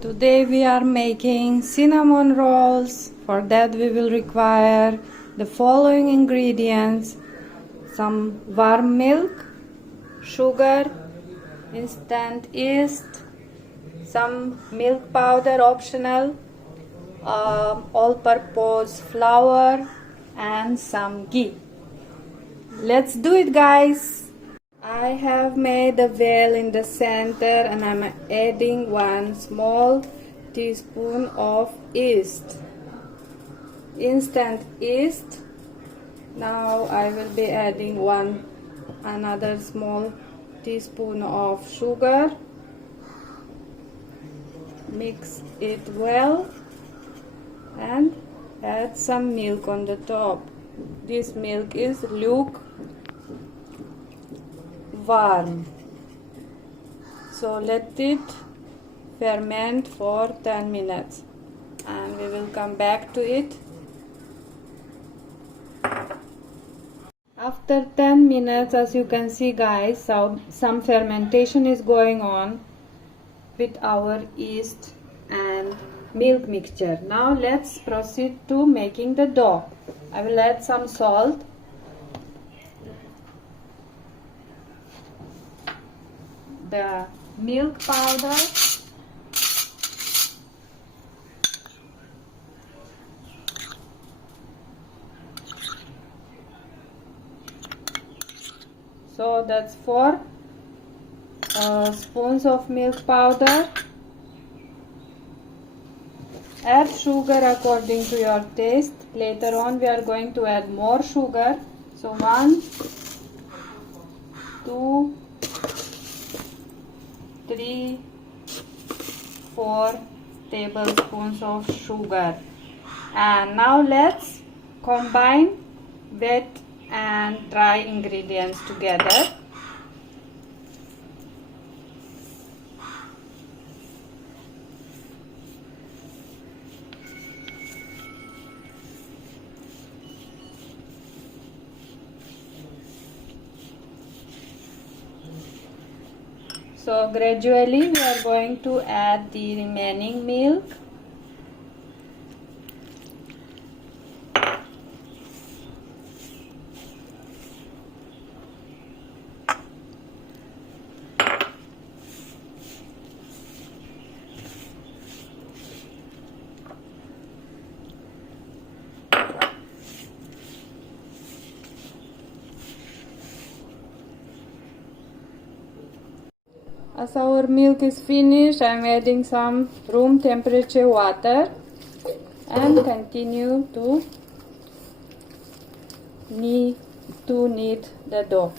Today we are making cinnamon rolls. For that we will require the following ingredients: some warm milk, sugar, instant yeast, some milk powder optional, all-purpose flour and some ghee. Let's do it, guys. I have made a well in the center and I'm adding 1 small teaspoon of yeast, instant yeast. Now I will be adding another small teaspoon of sugar. Mix it well and add some milk on the top. This milk is lukewarm, so let it ferment for 10 minutes and we will come back to it. After 10 minutes, as you can see, guys, some fermentation is going on with our yeast and milk mixture. Now let's proceed to making the dough. I will add some salt, the milk powder, so that's 4 spoons of milk powder. Add sugar according to your taste. Later on we are going to add more sugar. So 1, 2, 3, 4 tablespoons of sugar. And now let's combine wet and dry ingredients together. So gradually we are going to add the remaining milk. As our milk is finished, I am adding some room temperature water and continue to knead the dough.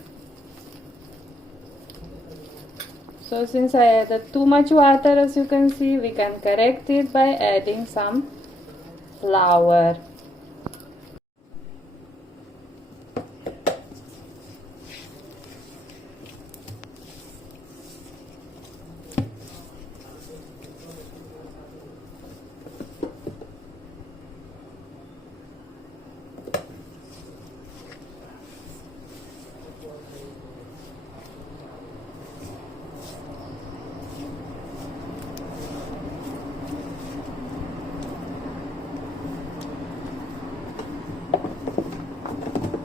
So since I added too much water, as you can see, we can correct it by adding some flour.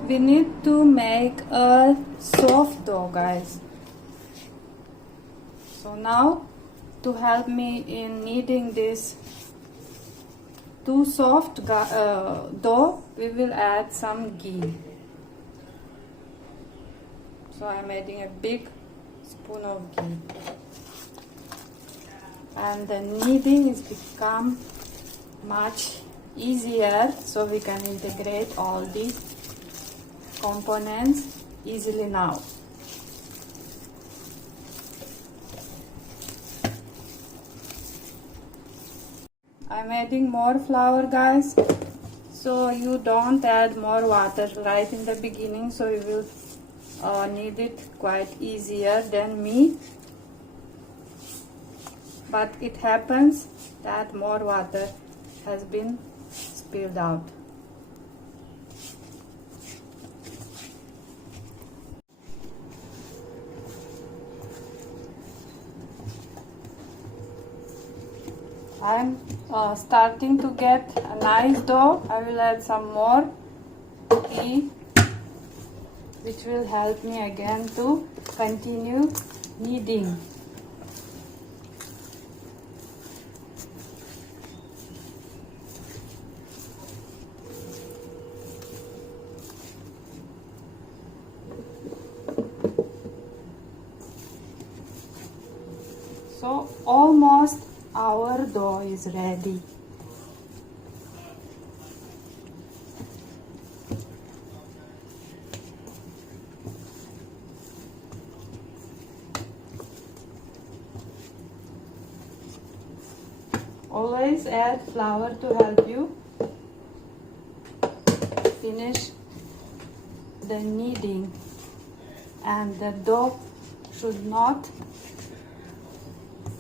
We need to make a soft dough, guys. So now, to help me in kneading this too soft dough, we will add some ghee. So I am adding a big spoon of ghee. And the kneading is become much easier, so we can integrate all the components easily now. I'm adding more flour, guys, so you don't add more water right in the beginning, so you will knead it quite easier than me. But it happens that more water has been spilled out. I'm starting to get a nice dough. I will add some more ghee, which will help me again to continue kneading. So almost our dough is ready. Always add flour to help you finish the kneading, and the dough should not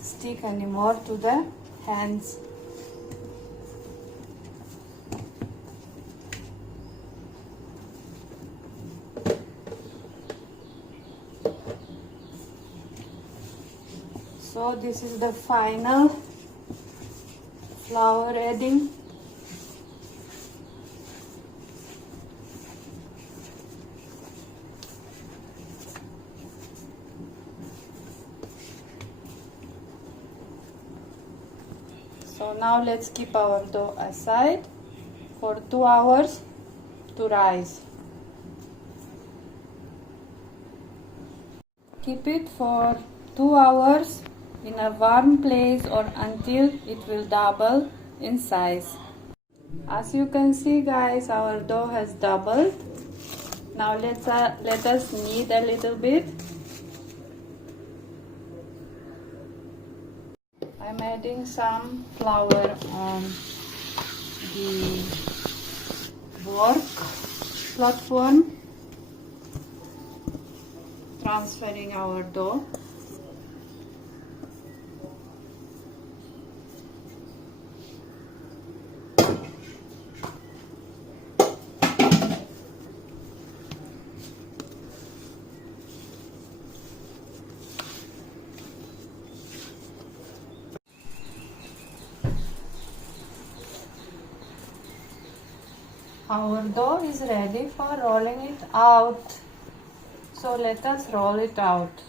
stick anymore to the hands. So this is the final flour adding. So now let's keep our dough aside for 2 hours to rise. Keep it for 2 hours in a warm place or until it will double in size. As you can see guys, our dough has doubled. Now let us knead a little bit. I'm adding some flour on the work platform, transferring our dough. Our dough is ready for rolling it out. So let us roll it out.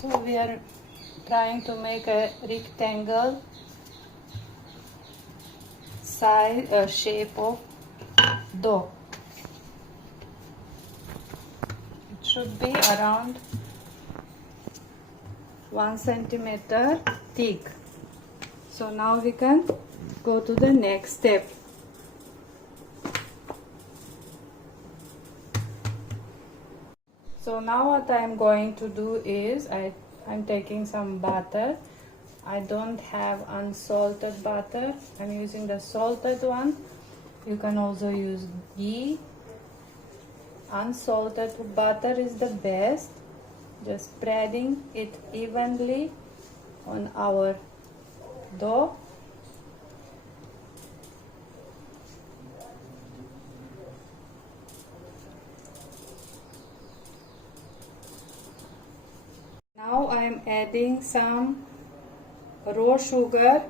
So we are trying to make a rectangle size shape of dough. It should be around 1 centimeter thick. So now we can go to the next step. So now what I'm going to do is I'm taking some butter. I don't have unsalted butter. I'm using the salted one. You can also use ghee. Unsalted butter is the best. Just spreading it evenly on our dough. Now I am adding some raw sugar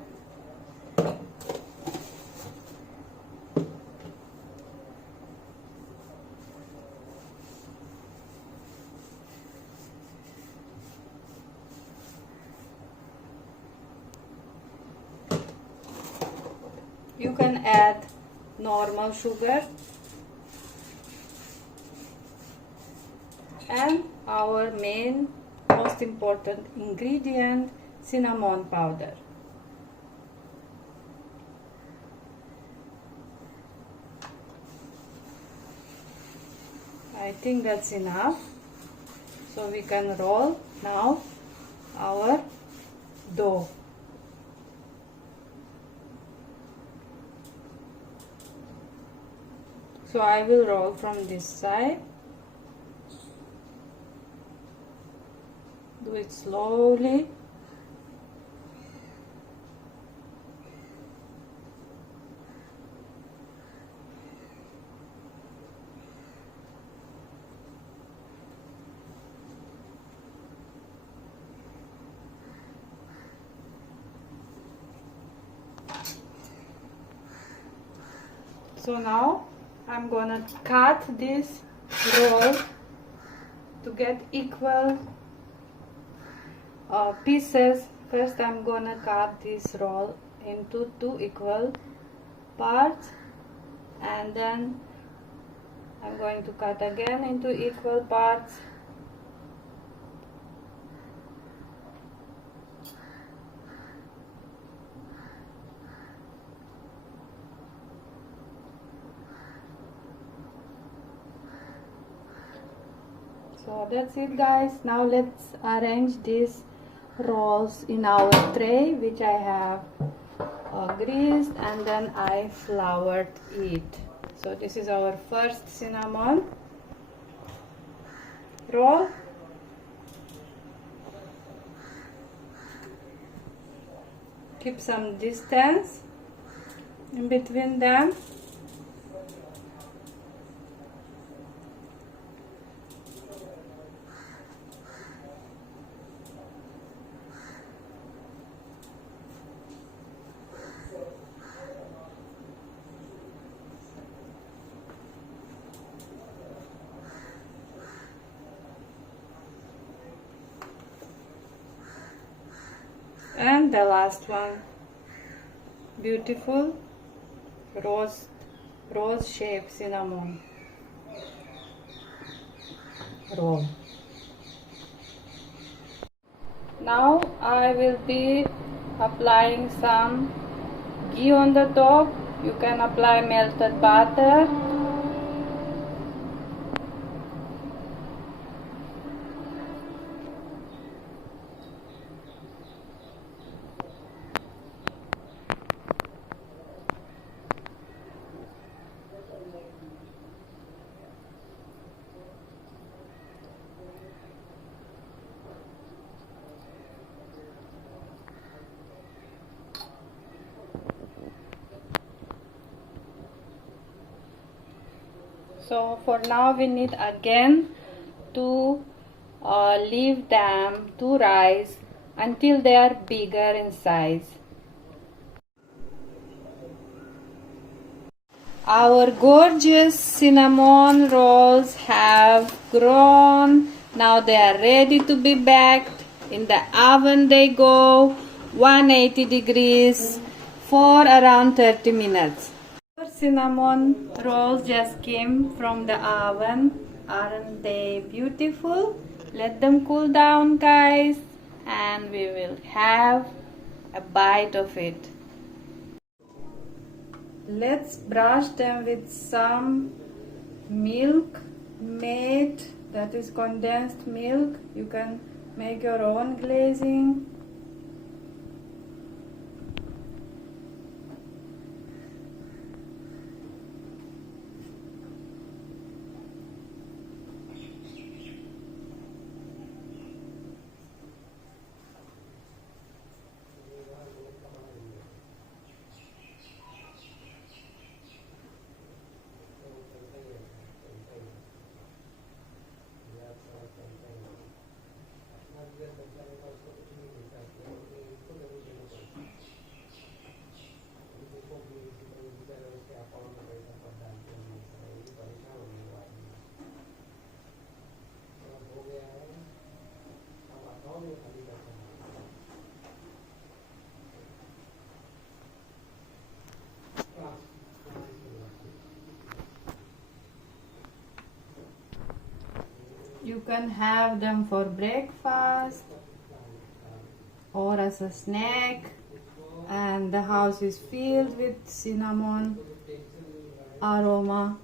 You can add normal sugar and our main most important ingredient, cinnamon powder. I think that's enough, so we can roll now our dough. So I will roll from this side. Do it slowly. So now I'm gonna cut this roll to get equal pieces. First I'm gonna cut this roll into 2 equal parts, and then I'm going to cut again into equal parts. So that's it, guys. Now let's arrange these rolls in our tray, which I have greased and then I floured it. So this is our first cinnamon roll. Keep some distance in between them. And the last one, beautiful rose shaped cinnamon roll. Now I will be applying some ghee on the top. You can apply melted butter. So for now we need again to leave them to rise until they are bigger in size. Our gorgeous cinnamon rolls have grown. Now they are ready to be baked. In the oven they go, 180 degrees for around 30 minutes. Our cinnamon rolls just came from the oven. Aren't they beautiful? Let them cool down, guys, and we will have a bite of it. Let's brush them with some milk made, that is condensed milk. You can make your own glazing. can have them for breakfast or as a snack, and the house is filled with cinnamon aroma.